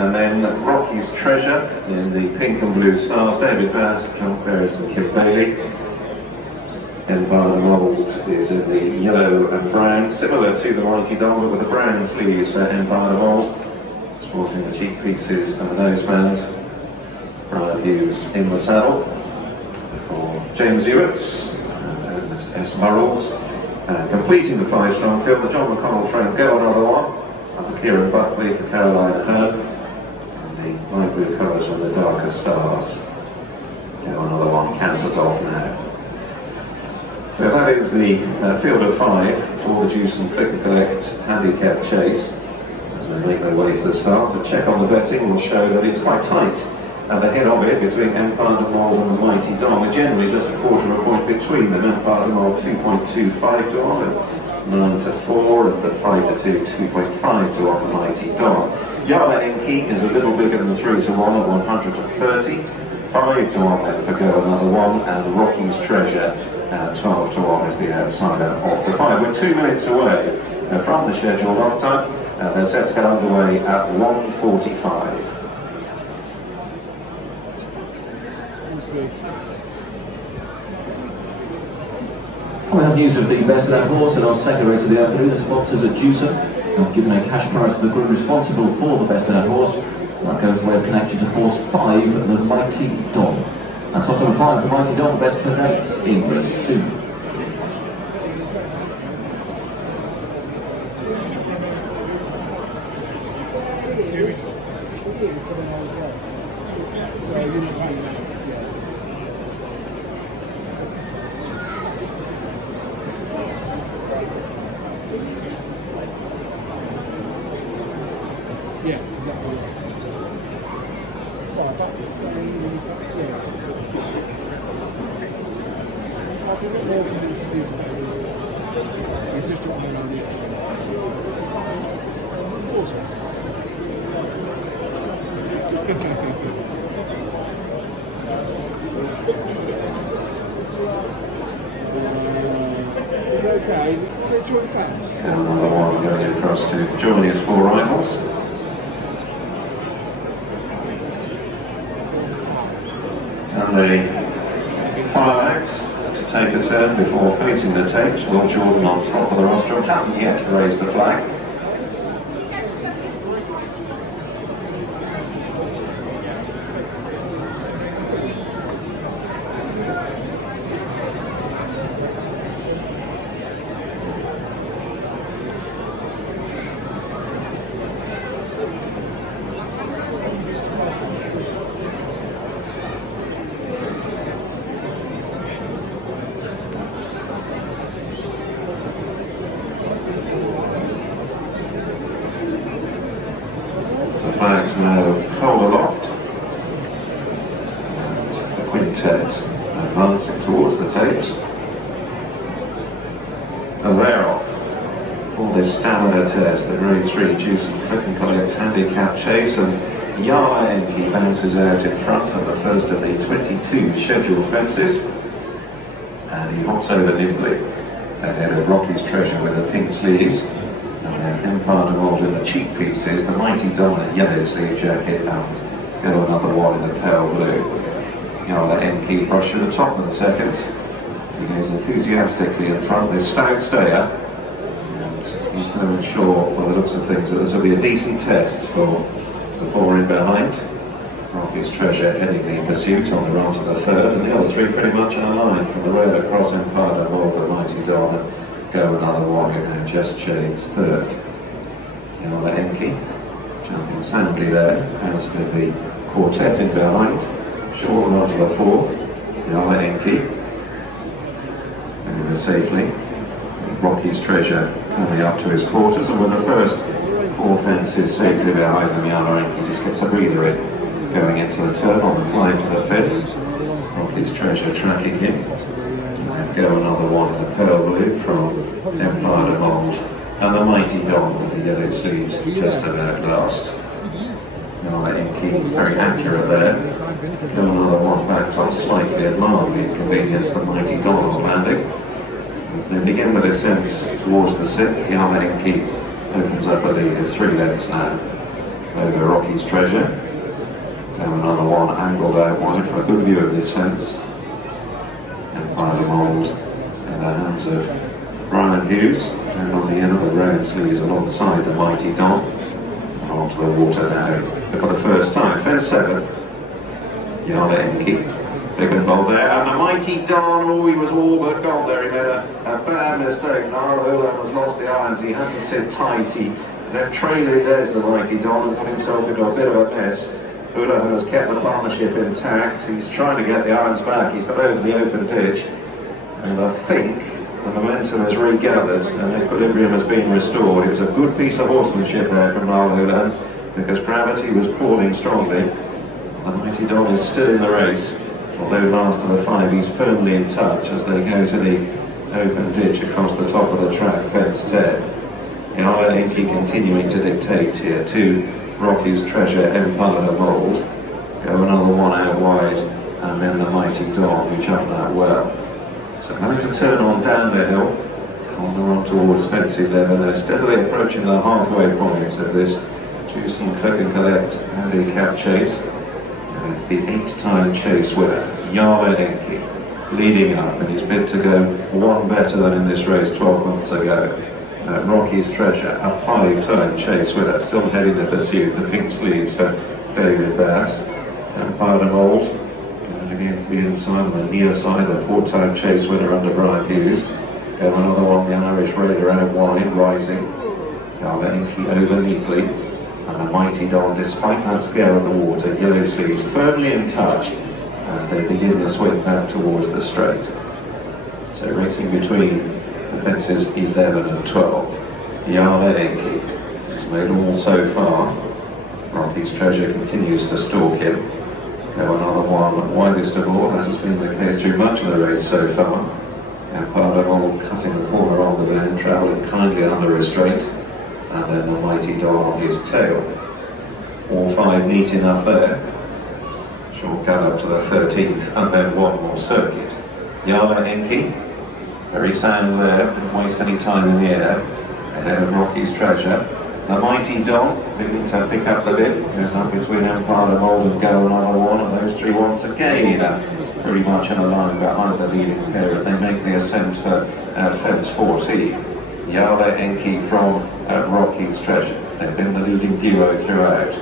And then Rocky's Treasure in the pink and blue stars, David Bass, John Ferris and Kim Bailey. Empire of Mould is in the yellow and brown, similar to the Mighty Dom, but with the brown sleeves for Empire of Mould. Sporting the cheek pieces and the noseband. Brian Hughes in the saddle for James Ewitts and S. Murrells. Completing the 5-strong field, the John McConnell train Go Another One, and the Kieran Buckley for Caroline Ahern, and the light blue colours from the Darker Stars. Go Another One canters off now. So that is the field of 5 for the Juice and Click and Collect handicap chase. As they make their way to the start, a check on the betting will show that it's quite tight at the head of it between Empire of Mould and the Mighty Dom. They're generally just a quarter of a point between them. Empire of Mould 2.25 to 1, and 9 to 4, and the 5 to 2, 2.5 to 1, the Mighty Dom. Yala Enki is a little bigger than 3 to 1 at 100 to 30. 5 to 1 then for Go Another One, and Rocky's Treasure 12 to 1 is the outsider of the 5. We're 2 minutes away from the scheduled off time. They're set to get underway at 1:45. We have news of the best of that horse in our second race of the afternoon. The sponsors at Juicer have given a cash prize to the group responsible for the best of that horse. That goes away of connection to horse 5, the Mighty Dom. And toss number 5, the Mighty Dom, best of 8, England 2. Yeah, exactly. Well, that's yeah. I think it's more than it's beautiful. It's just dropping around the outside. Awesome. It's okay. They're joint fans. And another one going across to join his 4 rivals. And the final act to take a turn before facing the tapes. Will Jordan on top of the rostrum hasn't yet raised the flag. The flags now hold aloft, and the quintet advancing towards the tapes, and they're off for this stamina test, the Grade 3 Juice and Click and Collect handicap chase, and Yala Enki bounces out in front of the first of the 22 scheduled fences, and he hops over nimbly ahead of Rocky's Treasure with the pink sleeves. Empire of Mould in the cheek pieces, the Mighty Dom in yellow sleeve jacket, and Go Another One in the pale blue. Yala Enki brush to the top of the second. He goes enthusiastically in front, this stout stayer, and he's going to ensure, by the looks of things, that this will be a decent test for the 4 in behind. Rocky's Treasure heading the pursuit on the run to the 3rd, and the other 3 pretty much in a line from the rail across Empire of Mould, the Mighty Dom, and Go Another One, who just shades 3rd. Yala Enki jumping soundly there, as did the quartet in behind. Short run to the 4th, Yala Enki, and safely. Rocky's Treasure coming up to his quarters, and with the first 4 fences safely behind him, Yala Enki just gets a breather in, going into the turn on the climb to the 5th. Rocky's Treasure tracking him. Go Another One in the pearl blue from Empire of Mould, and the Mighty Dom with the yellow sleeves just about last. Yala Enki very accurate there. Go Another One backed off slightly at mildly inconvenienced the Mighty Dom's landing. As they begin the descent towards the 6th, Yala Enki opens up a lead of 3 lengths now. over Rocky's Treasure. Now another one angled out wide for a good view of this fence. Empire Mould in the hands of Brian Hughes, and on the end of the round sleeves alongside the Mighty Don. And onto the water now for the first time. Fence 7. Jarle Enki. Big and bold there, and the Mighty Don, oh, he was all but gone there. He made a bad mistake. Niall Houlihan has lost the irons. He had to sit tight. He left trailing dead, the Mighty Don, and got himself into a bit of a mess. Houlihan has kept the partnership intact. He's trying to get the irons back. He's got over the open ditch, and I think the momentum has regathered and equilibrium has been restored. It was a good piece of horsemanship there from Niall Houlihan, because gravity was pulling strongly. The Mighty Don is still in the race. Although last of the 5, he's firmly in touch as they go to the open ditch across the top of the track, fence 10. Jarle Enki continuing to dictate here to Rocky's Treasure, Empire Mould. Go another one out wide, and then the Mighty Don, who jumped that well. So having to turn on down the hill, on the run towards fence 11, they're steadily approaching the halfway point of this Jewson Click and Collect handicap chase. And it's the 8-time chase winner, Jarle Enki, leading up, and he's bid to go one better than in this race 12 months ago. Rocky's Treasure, a 5-time chase winner, still heading to pursue the pink sleeves for David Bass. Empire Mould, going against the inside on the near side, a 4-time chase winner under Brian Hughes. And another one, the Irish Raider out wide, rising. Jarle Enki over neatly. And the Mighty Don, despite that scare of the water, yellow sleeves firmly in touch as they begin the swing back towards the straight. So racing between the fences 11 and 12. Jarle Enki has made all so far. Rocky's Treasure continues to stalk him. Go another one, widest of all, as has been the case through much of the race so far. Empire Mould cutting the corner on the bend, travelling kindly under restraint. And then the Mighty Don on his tail. All 5 neat enough there. Short cut up to the 13th, and then one more circuit. Jarle Enki, very sound there, didn't waste any time in the air. Ahead of Rocky's Treasure. The Mighty Don, beginning to pick up a bit, goes up between Empire Mould and Go another one, and those 3 once again pretty much in a line behind the leading pair as they make the ascent for fence 14. Jarle Enki from Rocky's Treasure. They've been the leading duo throughout.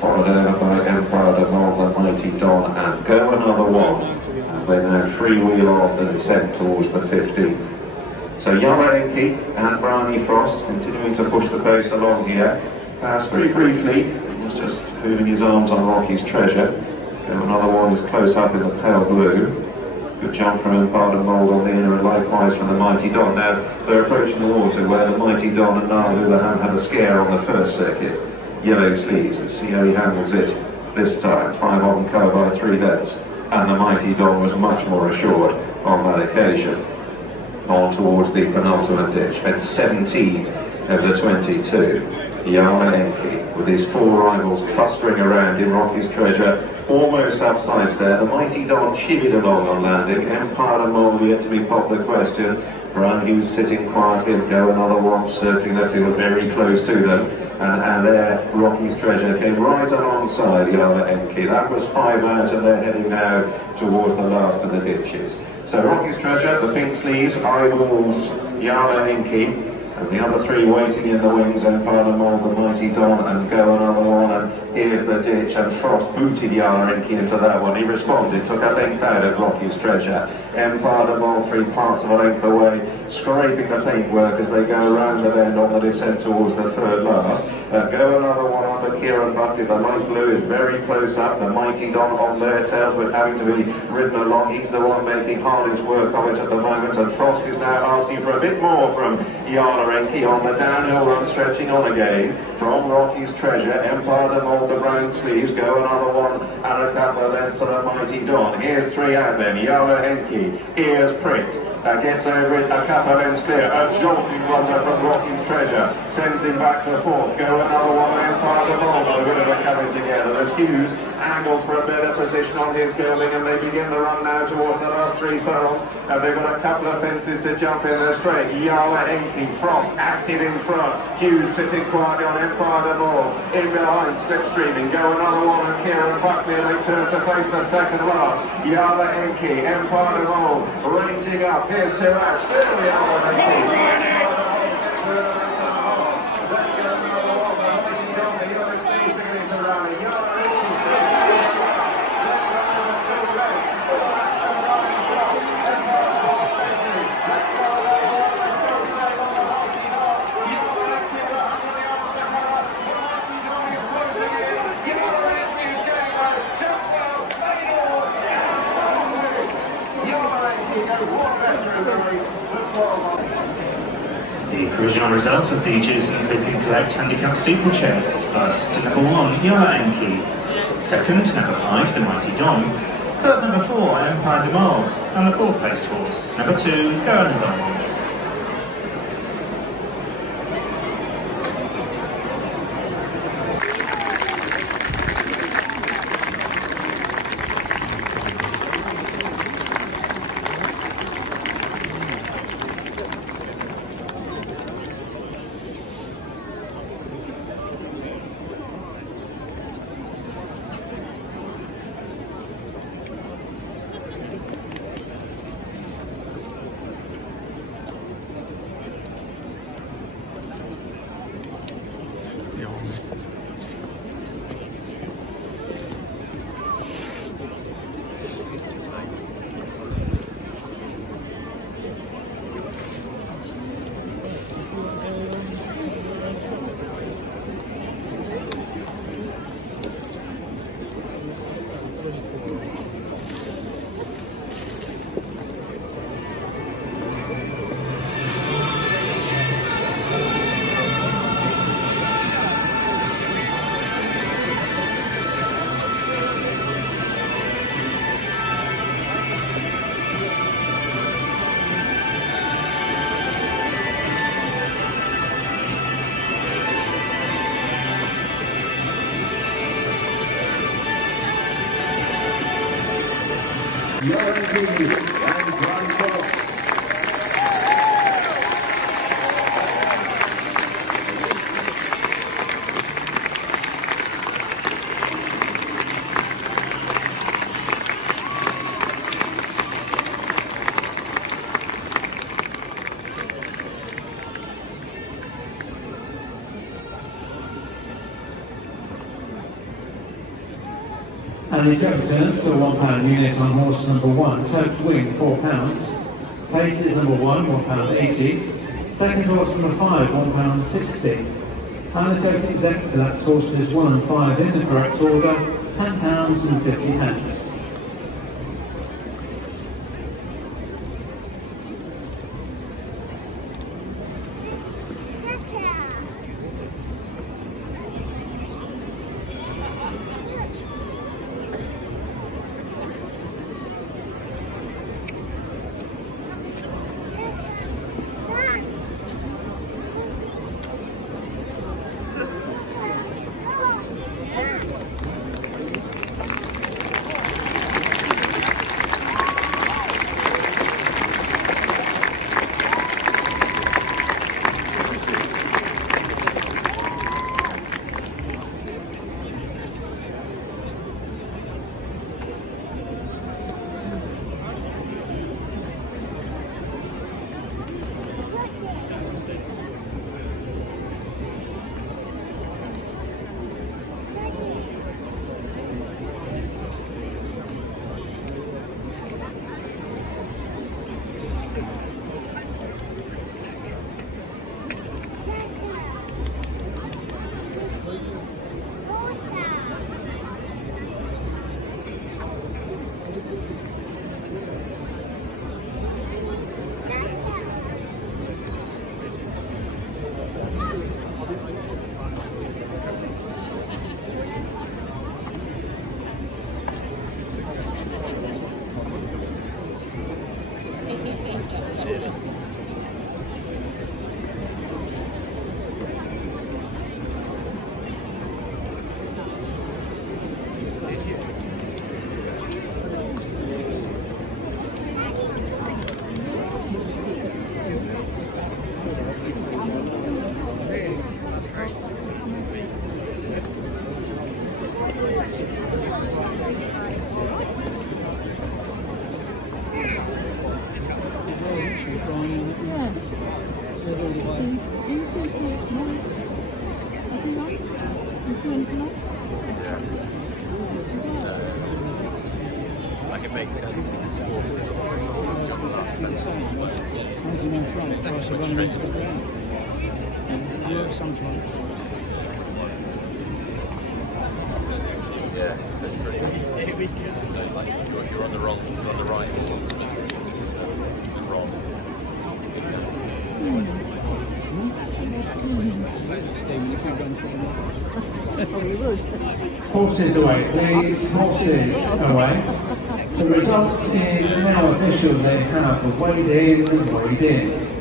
Followed over by Empire Mould, the Mighty Don, and Go another one as they now freewheel off the descent towards the 15th. So Jarle Enki and Bryony Frost continuing to push the pace along here. Pass very briefly, he's just moving his arms on Rocky's Treasure. Go another one is close up in the pale blue. Good jump from Empire Mould on the inner, and likewise from the Mighty Don. Now they're approaching the water where the Mighty Don and Niall Houlihan had a scare on the first circuit. Yellow sleeves, let's see how he handles it this time. 5 of them covered by 3 lengths, and the Mighty Don was much more assured on that occasion. On towards the penultimate ditch, fence 17 of the 22. Jarle Enki with his 4 rivals clustering around in Rocky's Treasure, almost upsides there. The Mighty Don chivvied along on landing. Empire Mould yet to be popped the question. Brian Hughes sitting quietly, and Go another one, circling the field very close to them. And there, Rocky's Treasure came right alongside Jarle Enki. That was 5 out, and they're heading now towards the last of the ditches. So Rocky's Treasure, the pink sleeves, eyeballs Jarle Enki. And the other 3 waiting in the wings, Empire Mould, the Mighty Don, and Go another one, and here's the ditch, and Frost booted Jarle Enki into that one. He responded, took a length out of Rocky's Treasure. Empire Mould 3 parts of a length away, scraping the paintwork as they go around the bend on the descent towards the 3rd last. Go another one under Kieran Buckley. The light blue is very close up. The Mighty Don on their tails, but having to be ridden along. He's the one making hardest work of it at the moment, and Frost is now asking for a bit more from Jarle Enki on the downhill run, stretching on again from Rocky's Treasure. Empire Mould, the brown sleeves. Go another one and a couple of lengths to the Mighty Dawn. Here's 3 out then, Yala Henke, here's Pritt. Gets over it, a couple of ends clear. A jolting wonder from Rocky's Treasure. Sends him back to 4th. Go another one, Empire of Old. A bit of a coming together. As Hughes angles for a better position on his building, and they begin to run now towards the last 3 furlongs. They've got a couple of fences to jump in there straight. Yala Henke, Frost active in front. Hughes sitting quietly on Empire of Old. In behind, Slipstreaming. Go another one, and Kieran Buckley, and they turn to face the second last. Yala Henke, Empire of Old, ranging up. Here's 2 out, still Yala Henke. The provisional results of the Jason Click and Collect handicap steeplechase. First, number 1, Yala Henke. Second, number 5, the Mighty Dawn. Third, number 4, Empire de Mole. And the 4th placed horse, number 2, Go Anadon. Yala Henke and Grand Cross. And the total returns for a £1 unit on horse number 1, total win £4. Places number 1, £1.80. Second horse number 5, £1.60. And the total executor, that's horses 1 and 5 in the correct order, £10.50. Fighting in front, tries to run him into the ground. And it works sometimes. Yeah, that's true. So like you're on the right horse. Wrong. Horses away, please. Horses away. The result is now official. They have weighed in and weighed in.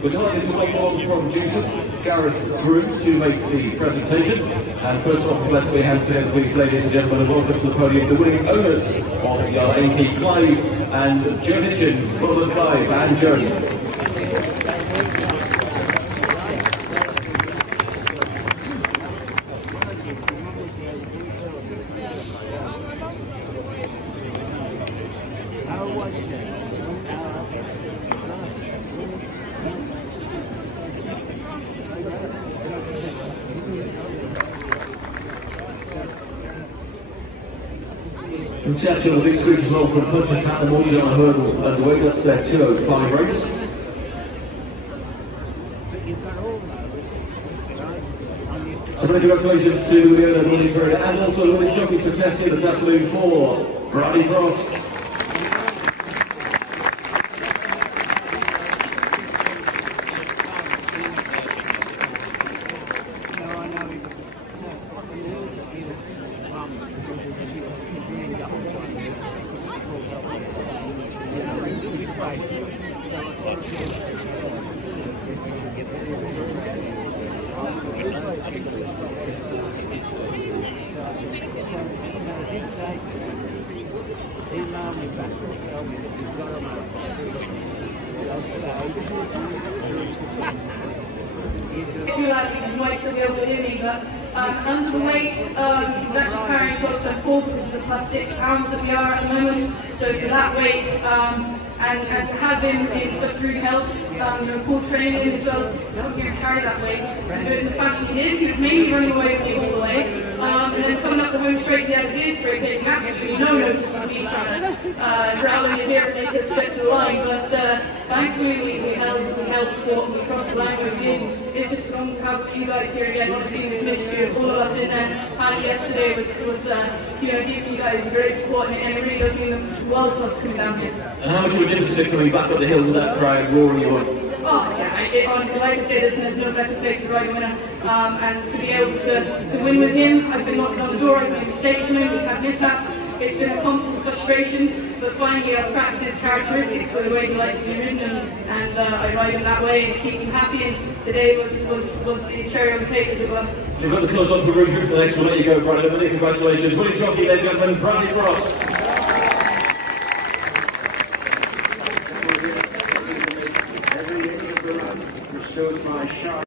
We're delighted to welcome on from Joseph, Gareth Drew to make the presentation. And first off, we'd like to be hands together, please, ladies and gentlemen, and welcome to the podium the winning owners of the AP, Clive and Jernigan. Well done, Clive and Jernigan. From Churchill, the big screen as well from Punchestown, the Morning on a hurdle underway. That's their 2:05 race. So many congratulations to the owner, Willie Ferreira, and also winning jockey success here this afternoon for Bradley Frost. If you like, you can wait till be able to hear me, but underweight is actually carrying close to 4 because of the +6 pounds that we are at the moment. So for that weight, and to have him in such good health, full training as well, to help him carry that weight, and do it in the fashion he did. He was mainly running away with me all the way, and then coming up the home straight, he had his ears break, taking absolutely no notice of me trying to growling his ear and make us step to the line. But thankfully, we held fought, and we crossed the line with him. It's just wrong to have you guys here again. Obviously, the history of all of us in there. Paddy yesterday was giving you guys great support, and it really does mean the world to us coming down here. And how much of a difference is it coming back up the hill with that crowd roaring you on? Oh, yeah, honestly, like I say, there's no better place to ride a winner. And to be able to win with him, I've been knocking on the door, I've made mistakes with him, we've had mishaps. It's been a constant frustration, but finally I've practiced characteristics for the way he likes to be ridden, and I ride him that way, and it keeps him happy, and today was the cherry on the cake, as it was. You've got the close on for Rouge Group next, we'll let you go, Bradley. Many congratulations. Winning jockey, ladies and gentlemen, Bradley Frost. Every inch of the run restored my sharp.